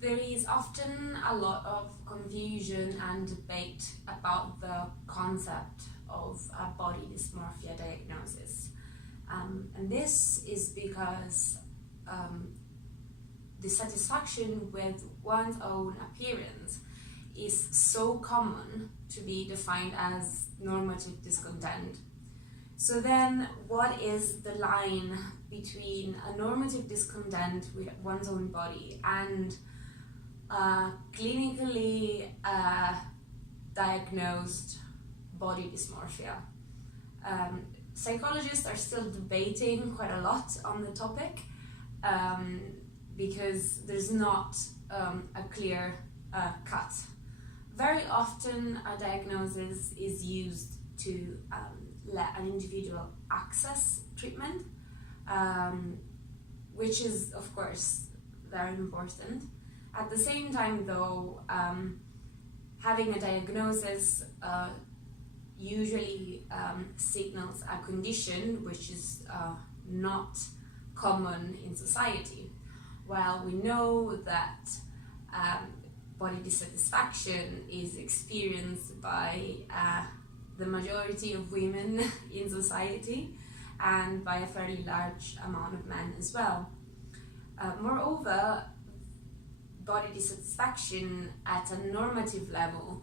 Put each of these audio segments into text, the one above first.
There is often a lot of confusion and debate about the concept of a body dysmorphia diagnosis. And this is because dissatisfaction with one's own appearance is so common to be defined as normative discontent. So then, what is the line between a normative discontent with one's own body and clinically diagnosed body dysmorphia? Psychologists are still debating quite a lot on the topic because there's not a clear cut. Very often a diagnosis is used to let an individual access treatment, which is of course very important. At the same time though, having a diagnosis usually signals a condition which is not common in society. While we know that body dissatisfaction is experienced by the majority of women in society and by a fairly large amount of men as well. Moreover, body dissatisfaction at a normative level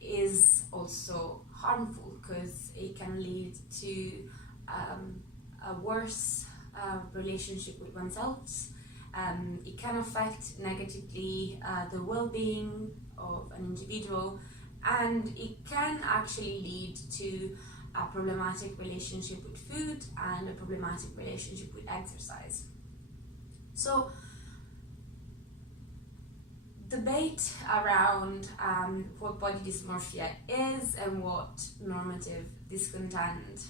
is also harmful because it can lead to a worse relationship with oneself. It can affect negatively the well-being of an individual, and it can actually lead to a problematic relationship with food and a problematic relationship with exercise. So debate around what body dysmorphia is and what normative discontent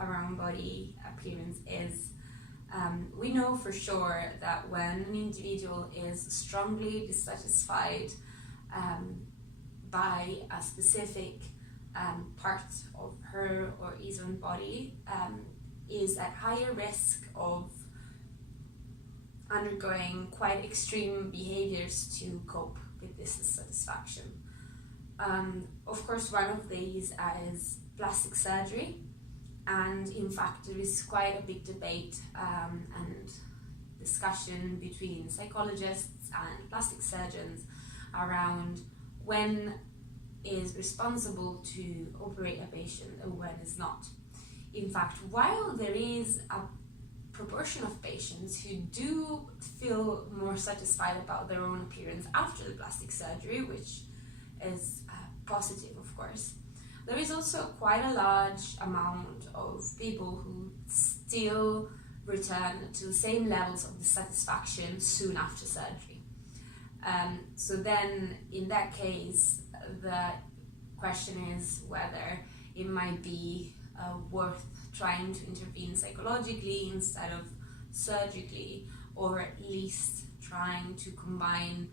around body appearance is. We know for sure that when an individual is strongly dissatisfied by a specific part of her or his own body, is at higher risk of undergoing quite extreme behaviors to cope with this dissatisfaction. Of course, one of these is plastic surgery, and in fact there is quite a big debate and discussion between psychologists and plastic surgeons around when is responsible to operate a patient and when is not. In fact, while there is a proportion of patients who do feel more satisfied about their own appearance after the plastic surgery, which is positive of course, there is also quite a large amount of people who still return to the same levels of dissatisfaction soon after surgery. So then in that case, the question is whether it might be worth trying to intervene psychologically instead of surgically, or at least trying to combine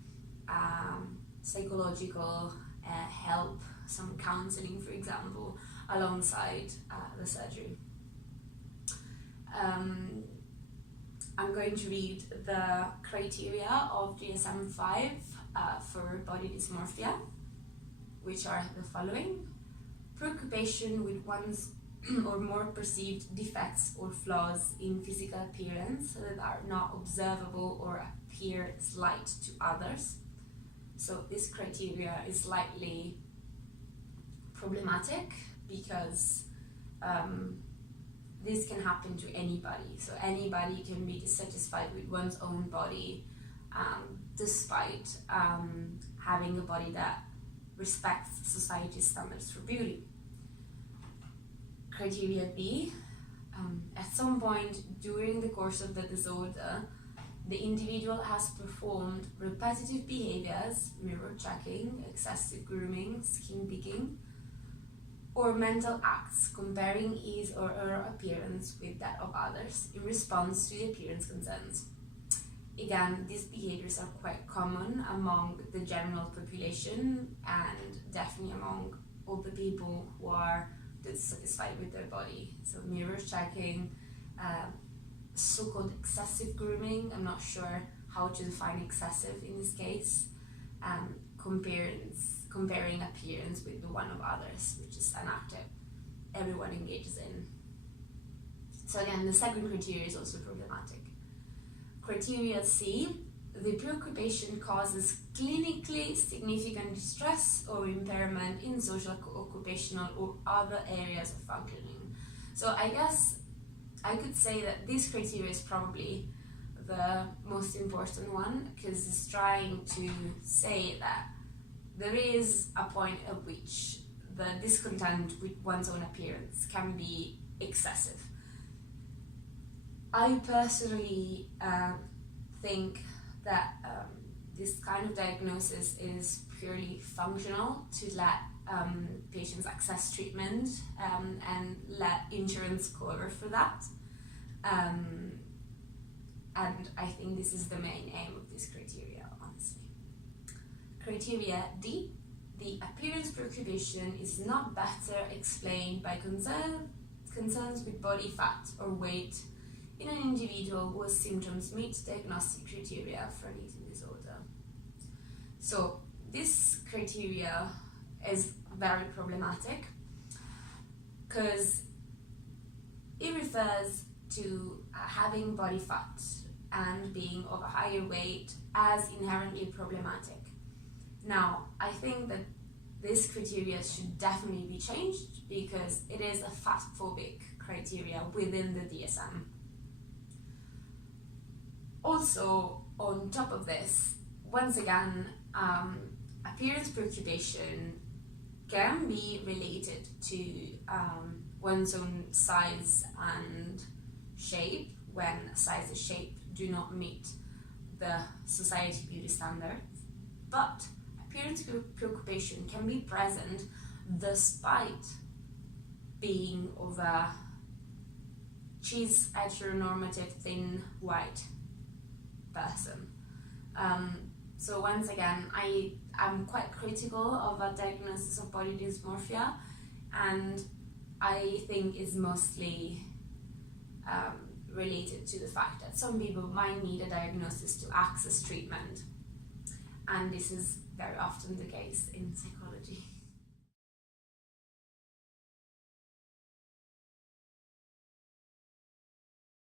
psychological help, some counseling for example, alongside the surgery. I'm going to read the criteria of DSM-5 for body dysmorphia, which are the following: preoccupation with one's or more perceived defects or flaws in physical appearance that are not observable or appear slight to others. So this criteria is slightly problematic because this can happen to anybody. So anybody can be dissatisfied with one's own body despite having a body that respects society's standards for beauty. Criteria B, at some point during the course of the disorder, the individual has performed repetitive behaviors, mirror checking, excessive grooming, skin picking, or mental acts comparing his or her appearance with that of others in response to the appearance concerns. Again, these behaviors are quite common among the general population and definitely among all the people who are dissatisfied with their body. So mirror checking, so-called excessive grooming, I'm not sure how to define excessive in this case, comparing appearance with the one of others, which is an act that everyone engages in. So again, the second criteria is also problematic. Criteria C, the preoccupation causes clinically significant distress or impairment in social, occupational, or other areas of functioning. So I guess I could say that this criteria is probably the most important one, because it's trying to say that there is a point at which the discontent with one's own appearance can be excessive. I personally think that this kind of diagnosis is purely functional to let patients access treatment and let insurance cover for that. And I think this is the main aim of this criteria, honestly. Criteria D, the appearance preoccupation is not better explained by concerns with body fat or weight in an individual whose symptoms meet diagnostic criteria for an eating disorder. So this criteria is very problematic because it refers to having body fat and being of a higher weight as inherently problematic. Now, I think that this criteria should definitely be changed because it is a fat-phobic criteria within the DSM. Also, on top of this, once again, appearance preoccupation can be related to one's own size and shape when size and shape do not meet the society beauty standards, but appearance preoccupation can be present despite being of a cis heteronormative thin white person. So once again, I'm quite critical of a diagnosis of body dysmorphia, and I think it's mostly related to the fact that some people might need a diagnosis to access treatment, and this is very often the case in psychology.